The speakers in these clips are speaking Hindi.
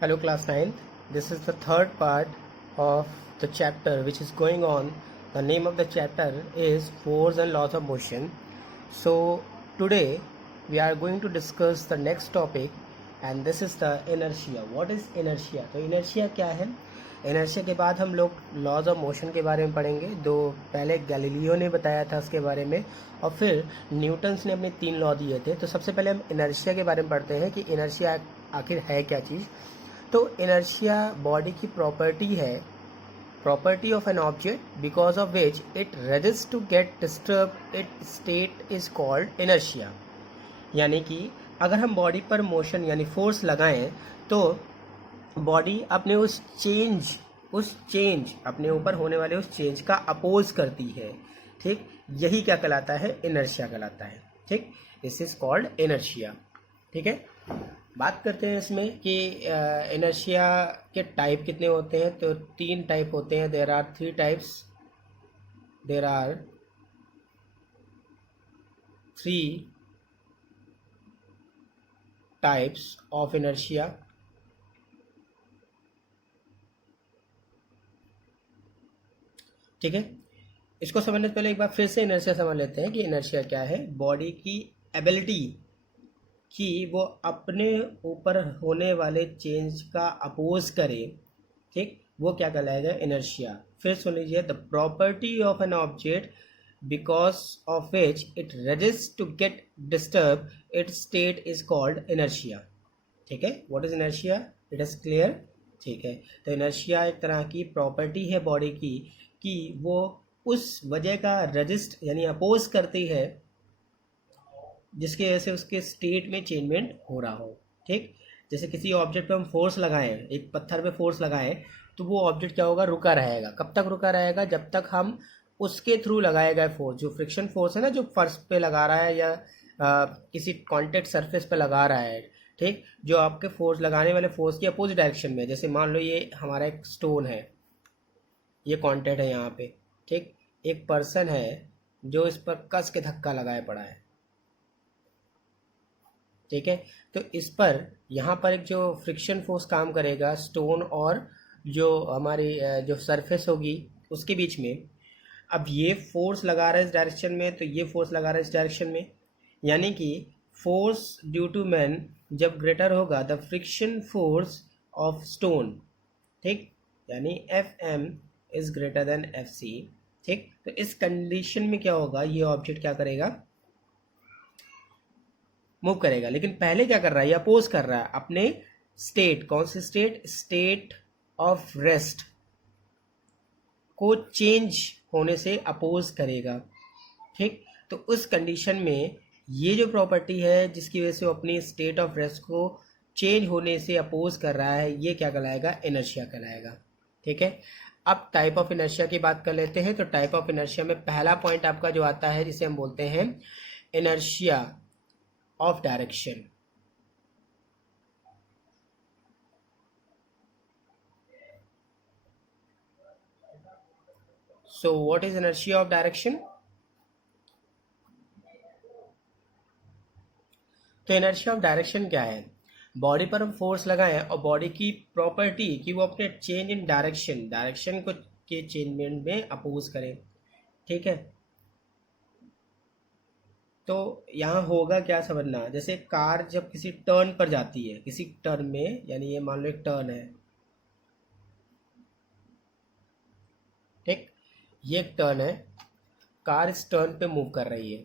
Hello class 9th. This is the third part of the chapter which is going on. The name of the chapter is Force and Laws of Motion. So today we are going to discuss the next topic and this is the inertia. What is inertia? तो inertia क्या है? inertia के बाद हम लोग laws of motion के बारे में पढ़ेंगे। दो पहले गैलीलियो ने बताया था उसके बारे में और फिर न्यूटन्स ने अपने 3 लॉ दिए थे। तो सबसे पहले हम inertia के बारे में पढ़ते हैं कि inertia आखिर है क्या चीज़। तो इनर्शिया बॉडी की प्रॉपर्टी है, property of an object because of which it resist to get disturb it state is called inertia. यानी कि अगर हम बॉडी पर मोशन यानी फोर्स लगाएं तो बॉडी अपने उस चेंज अपने ऊपर होने वाले उस चेंज का अपोज करती है। ठीक, यही क्या कहलाता है? इनर्शिया कहलाता है। ठीक, दिस इज कॉल्ड इनर्शिया। ठीक है, बात करते हैं इसमें कि इनर्शिया के टाइप कितने होते हैं। तो 3 टाइप होते हैं। There are 3 types. There are 3 types of inertia. ठीक है, इसको समझने से पहले एक बार फिर से इनर्शिया समझ लेते हैं कि इनर्शिया क्या है। बॉडी की एबिलिटी कि वो अपने ऊपर होने वाले चेंज का अपोज करे। ठीक, वो क्या कहलाएगा? इनर्शिया। फिर सुन लीजिए, the property of an object because of which it resist to get disturb it state is called inertia. ठीक है, what is inertia? It is clear. ठीक है, तो इनर्शिया एक तरह की प्रॉपर्टी है बॉडी की कि वो उस वजह का रेजिस्ट यानी अपोज करती है जिसकी वजह से उसके स्टेट में चेंजमेंट हो रहा हो। ठीक, जैसे किसी ऑब्जेक्ट पे हम फोर्स लगाएं, एक पत्थर पे फोर्स लगाएं तो वो ऑब्जेक्ट क्या होगा? रुका रहेगा। कब तक रुका रहेगा? जब तक हम उसके थ्रू लगाए गए फोर्स, जो फ्रिक्शन फोर्स है ना, जो फर्श पे लगा रहा है या किसी कॉन्टेक्ट सरफेस पे लगा रहा है। ठीक, जो आपके फोर्स लगाने वाले फोर्स की अपोजिट डायरेक्शन में, जैसे मान लो ये हमारा एक स्टोन है, ये कॉन्टेक्ट है यहाँ पे। ठीक, एक पर्सन है जो इस पर कस के धक्का लगाए पड़ा है। ठीक है, तो इस पर यहाँ पर एक जो फ्रिक्शन फोर्स काम करेगा स्टोन और जो हमारी जो सरफेस होगी उसके बीच में। अब ये फोर्स लगा रहा है इस डायरेक्शन में, तो ये फोर्स लगा रहा है इस डायरेक्शन में। यानी कि फोर्स ड्यू टू मैन जब ग्रेटर होगा the friction force of stone. ठीक, यानी Fm is greater than Fc। ठीक, तो इस कंडीशन में क्या होगा? ये ऑब्जेक्ट क्या करेगा? मूव करेगा। लेकिन पहले क्या कर रहा है? ये अपोज कर रहा है अपने स्टेट। कौन सी स्टेट? स्टेट ऑफ रेस्ट को चेंज होने से अपोज करेगा। ठीक, तो उस कंडीशन में ये जो प्रॉपर्टी है जिसकी वजह से वो अपनी स्टेट ऑफ रेस्ट को चेंज होने से अपोज कर रहा है, ये क्या कहलाएगा? इनर्शिया कहलाएगा। ठीक है, अब टाइप ऑफ इनर्शिया की बात कर लेते हैं। तो टाइप ऑफ इनर्शिया में पहला पॉइंट आपका जो आता है जिसे हम बोलते हैं inertia of direction। So what is inertia of direction? तो inertia of direction क्या है? बॉडी पर हम फोर्स लगाएं और बॉडी की प्रॉपर्टी कि वो अपने चेंज इन डायरेक्शन को के चेंजमेंट में अपोज करें। ठीक है, तो यहाँ होगा क्या समझना। जैसे कार जब किसी टर्न पर जाती है, किसी टर्न में, यानी ये मान लो एक टर्न है। ठीक, ये एक टर्न है, कार इस टर्न पे मूव कर रही है।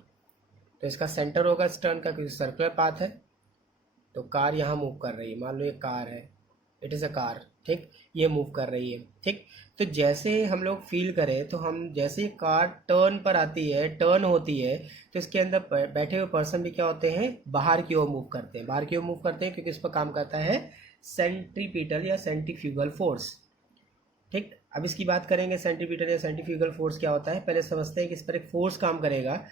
तो इसका सेंटर होगा इस टर्न का, क्योंकि सर्कुलर पाथ है। तो कार यहाँ मूव कर रही है, मान लो ये कार है, इट इज़ अ कार। ठीक, ये मूव कर रही है। ठीक, तो जैसे हम लोग फील करें तो हम जैसे कार टर्न पर आती है, टर्न होती है, तो इसके अंदर बैठे हुए पर्सन भी क्या होते हैं? बाहर की ओर मूव करते हैं। बाहर की ओर मूव करते हैं क्योंकि इस पर काम करता है सेंट्रीपिटल या सेंट्रीफ्यूगल फोर्स। ठीक, अब इसकी बात करेंगे सेंट्रीपिटल या सेंट्रीफ्यूगल फोर्स क्या होता है। पहले समझते हैं कि इस पर एक फोर्स काम करेगा।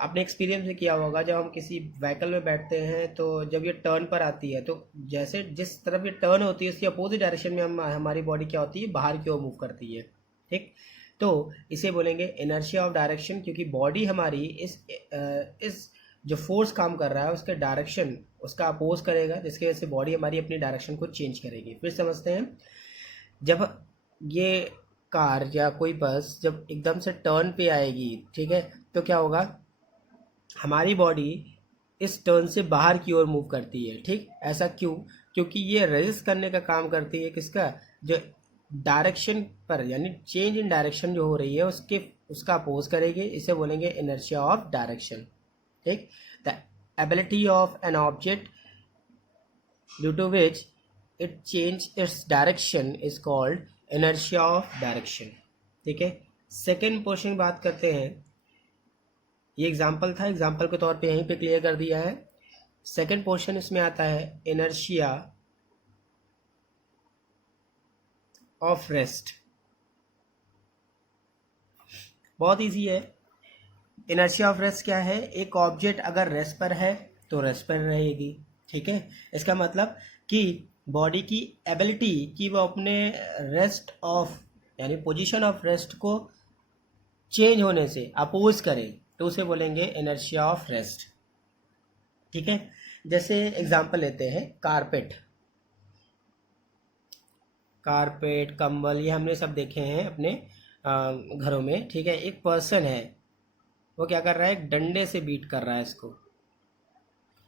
आपने एक्सपीरियंस भी किया होगा, जब हम किसी व्हीकल में बैठते हैं तो जब ये टर्न पर आती है तो जैसे जिस तरफ ये टर्न होती है उसकी अपोजिट डायरेक्शन में हमारी बॉडी क्या होती है? बाहर की ओर मूव करती है। ठीक, तो इसे बोलेंगे इनर्शिया ऑफ डायरेक्शन, क्योंकि बॉडी हमारी इस जो फोर्स काम कर रहा है उसके डायरेक्शन उसका अपोज करेगा, जिसकी वजह से बॉडी हमारी अपनी डायरेक्शन को चेंज करेगी। फिर समझते हैं, जब ये कार या कोई बस जब एकदम से टर्न पे आएगी, ठीक है, तो क्या होगा, हमारी बॉडी इस टर्न से बाहर की ओर मूव करती है। ठीक, ऐसा क्यों? क्योंकि ये रेजिस्ट करने का काम करती है किसका, जो डायरेक्शन पर यानी चेंज इन डायरेक्शन जो हो रही है उसका अपोज करेगी। इसे बोलेंगे इनर्शिया ऑफ डायरेक्शन। ठीक, the ability of an object due to which it change its direction is called inertia of direction. ठीक है, सेकेंड पोर्शन बात करते हैं। ये एग्जाम्पल था, एग्जाम्पल के तौर पे यहीं पे क्लियर कर दिया है। सेकेंड पोर्शन इसमें आता है इनर्शिया ऑफ रेस्ट। बहुत इजी है। इनर्शिया ऑफ रेस्ट क्या है? एक ऑब्जेक्ट अगर रेस्ट पर है तो रेस्ट पर रहेगी। ठीक है, इसका मतलब कि बॉडी की एबिलिटी कि वो अपने रेस्ट ऑफ यानी पोजीशन ऑफ रेस्ट को चेंज होने से अपोज करे, तो उसे बोलेंगे इनर्शिया ऑफ रेस्ट। ठीक है, जैसे एग्जांपल लेते हैं कारपेट, कंबल, ये हमने सब देखे हैं अपने घरों में। ठीक है, एक पर्सन है, वो क्या कर रहा है, एक डंडे से बीट कर रहा है इसको,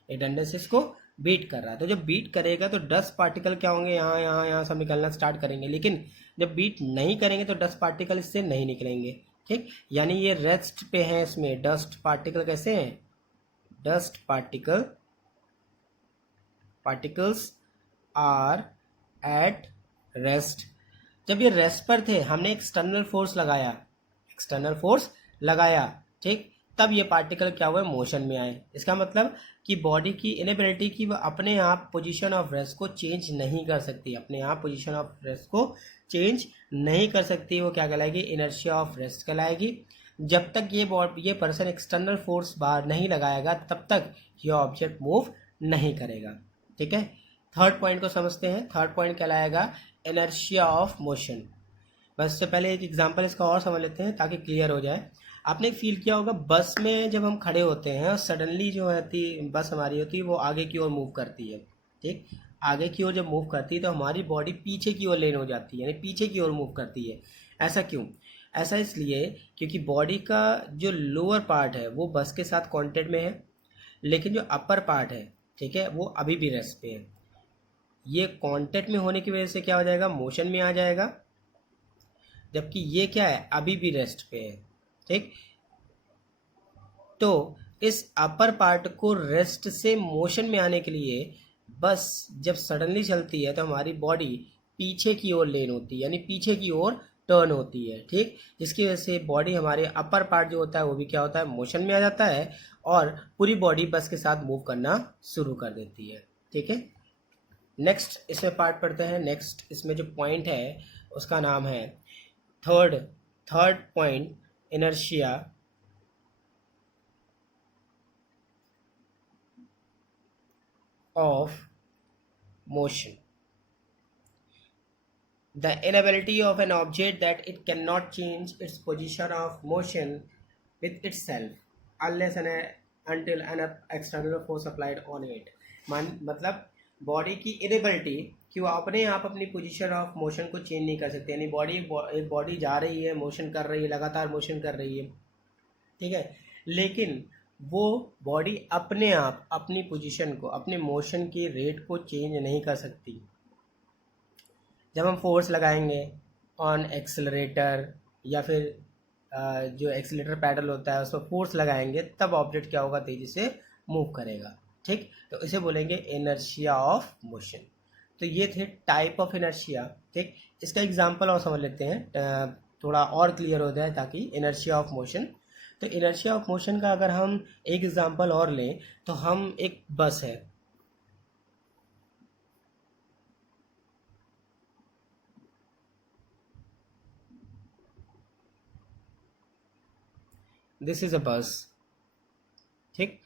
एक डंडे से इसको बीट कर रहा है। तो जब बीट करेगा तो डस्ट पार्टिकल क्या होंगे, यहाँ यहाँ यहाँ सब निकलना स्टार्ट करेंगे, लेकिन जब बीट नहीं करेंगे तो डस्ट पार्टिकल इससे नहीं निकलेंगे। ठीक, यानी ये रेस्ट पे है, इसमें डस्ट पार्टिकल कैसे हैं, dust particles are at rest. जब ये रेस्ट पर थे, हमने एक्सटर्नल फोर्स लगाया, ठीक, तब ये पार्टिकल क्या हुए, मोशन में आए। इसका मतलब कि बॉडी की इनएबिलिटी की वह अपने आप पोजीशन ऑफ रेस्ट को चेंज नहीं कर सकती, अपने आप पोजीशन ऑफ रेस्ट को चेंज नहीं कर सकती, वो क्या कहलाएगी, इनर्शिया ऑफ रेस्ट कहलाएगी। जब तक ये पर्सन एक्सटर्नल फोर्स बाहर नहीं लगाएगा तब तक ये ऑब्जेक्ट मूव नहीं करेगा। ठीक है, थर्ड पॉइंट को समझते हैं। थर्ड पॉइंट कहलाएगा इनर्शिया ऑफ मोशन। बस इससे पहले एक एग्जांपल इसका और समझ लेते हैं ताकि क्लियर हो जाए। आपने फील किया होगा, बस में जब हम खड़े होते हैं और सडनली जो होती बस हमारी होती है वो आगे की ओर मूव करती है। ठीक, आगे की ओर जब मूव करती है तो हमारी बॉडी पीछे की ओर लेन हो जाती है, यानी पीछे की ओर मूव करती है। ऐसा क्यों? ऐसा इसलिए क्योंकि बॉडी का जो लोअर पार्ट है वो बस के साथ कांटेक्ट में है, लेकिन जो अपर पार्ट है, ठीक है, वो अभी भी रेस्ट पे है। ये कांटेक्ट में होने की वजह से क्या हो जाएगा, मोशन में आ जाएगा, जबकि ये क्या है, अभी भी रेस्ट पे है। ठीक, तो इस अपर पार्ट को रेस्ट से मोशन में आने के लिए बस जब सडनली चलती है तो हमारी बॉडी पीछे की ओर लेन होती है, यानी पीछे की ओर टर्न होती है। ठीक, जिसकी वजह से बॉडी हमारे अपर पार्ट जो होता है वो भी क्या होता है, मोशन में आ जाता है और पूरी बॉडी बस के साथ मूव करना शुरू कर देती है। ठीक है, नेक्स्ट इसमें पार्ट पढ़ते हैं। नेक्स्ट इसमें जो पॉइंट है उसका नाम है third point, inertia of motion. The inability of an object that it cannot change its position of motion with itself unless and until an external force applied on it. मतलब बॉडी की इनेबिलिटी कि वो अपने आप अपनी पोजीशन ऑफ मोशन को चेंज नहीं कर सकती, यानी एक बॉडी जा रही है, मोशन कर रही है, लगातार मोशन कर रही है, ठीक है, लेकिन वो बॉडी अपने आप अपनी पोजीशन को, अपने मोशन की रेट को चेंज नहीं कर सकती। जब हम फोर्स लगाएंगे ऑन एक्सेलरेटर या फिर जो एक्सेलरेटर पैडल होता है उस पर फोर्स लगाएंगे, तब ऑब्जेक्ट क्या होगा, तेजी से मूव करेगा। ठीक, तो इसे बोलेंगे इनर्शिया ऑफ मोशन। तो ये थे टाइप ऑफ इनर्शिया। ठीक, इसका एग्जांपल और समझ लेते हैं, थोड़ा और क्लियर हो जाए ताकि इनर्शिया ऑफ मोशन। तो इनर्शिया ऑफ मोशन का अगर हम एक एग्जांपल और लें तो हम एक बस है, दिस इज अ बस। ठीक,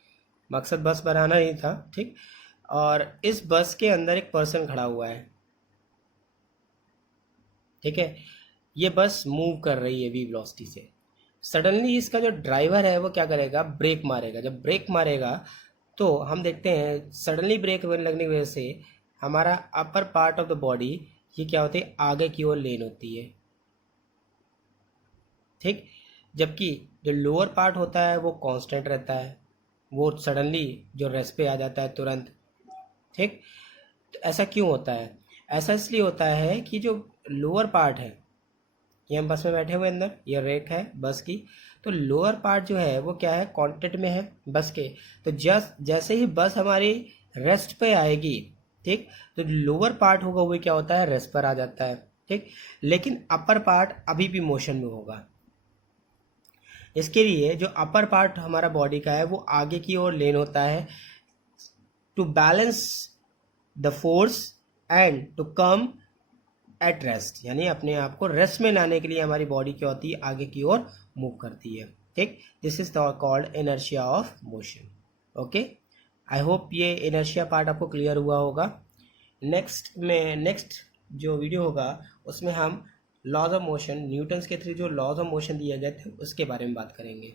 मकसद बस बनाना ही था। ठीक, और इस बस के अंदर एक पर्सन खड़ा हुआ है। ठीक है, ये बस मूव कर रही है वी वेलोसिटी से। सडनली इसका जो ड्राइवर है वो क्या करेगा, ब्रेक मारेगा। जब ब्रेक मारेगा तो हम देखते हैं सडनली ब्रेक लगने की वजह से हमारा upper part of the body ये क्या होती है, आगे की ओर लेन होती है, ठीक। जबकि जो लोअर पार्ट होता है वो कांस्टेंट रहता है, वो सडनली जो रेस्ट पे आ जाता है तुरंत, ठीक। तो ऐसा क्यों होता है? ऐसा इसलिए होता है कि जो लोअर पार्ट है, ये हम बस में बैठे हुए अंदर, ये रेक है बस की, तो लोअर पार्ट जो है वो क्या है, कांटेक्ट में है बस के। तो जैसे ही बस हमारी रेस्ट पे आएगी, ठीक, तो लोअर पार्ट होगा वो क्या होता है, रेस्ट पर आ जाता है, ठीक। लेकिन अपर पार्ट अभी भी मोशन में होगा। इसके लिए जो अपर पार्ट हमारा बॉडी का है वो आगे की ओर लेन होता है to balance the force and to come at rest, यानी अपने आप को रेस्ट में लाने के लिए हमारी बॉडी क्या होती है, आगे की ओर मूव करती है, ठीक। This is called inertia of motion. Okay, I hope ये इनर्शिया पार्ट आपको क्लियर हुआ होगा। नेक्स्ट जो वीडियो होगा उसमें हम लॉज ऑफ मोशन, न्यूटन्स के थ्रू जो लॉज ऑफ मोशन दिए गए थे उसके बारे में बात करेंगे।